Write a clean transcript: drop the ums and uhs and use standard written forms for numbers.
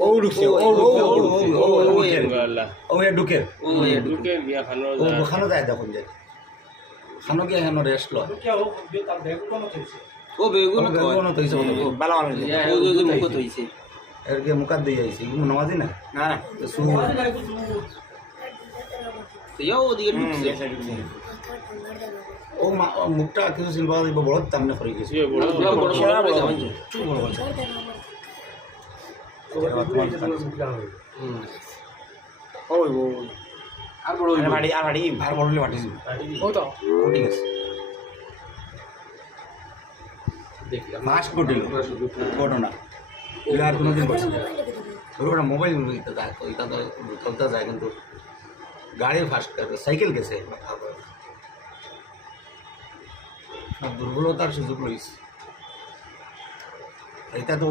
ও ঢুকছে ও ঢুকে ও খানো যায় দেখুন যে খানো গিয়ে এখানে রেস্ট লয় ও বেগুন বেগুনও তো হয়েছে বালা বালা ও যে মুখ হইছে এর গিয়ে মুখার দিয়ে যাইছে এগুলো নামাজি না না না ইয়া ওদিকে ঢুকছে ও মুখটা কিছু সিলবা দিব বড় তামনে করে গেছে বড় বড় ওই ও আর বড় আর ভাড়ি আর বড়লে মাটি ও তো ঠিক আছে ফার্স্ট ঘটিল ঘটনা এগুলো আর কোনোদিন ঘটছে ওরা মোবাইল নিতে যায় তো এটা তো চলতে যায় কিন্তু গাড়ি ফার্স্ট সাইকেল গেছে দুর্বলতার সুযোগ রয়েছে এটা তো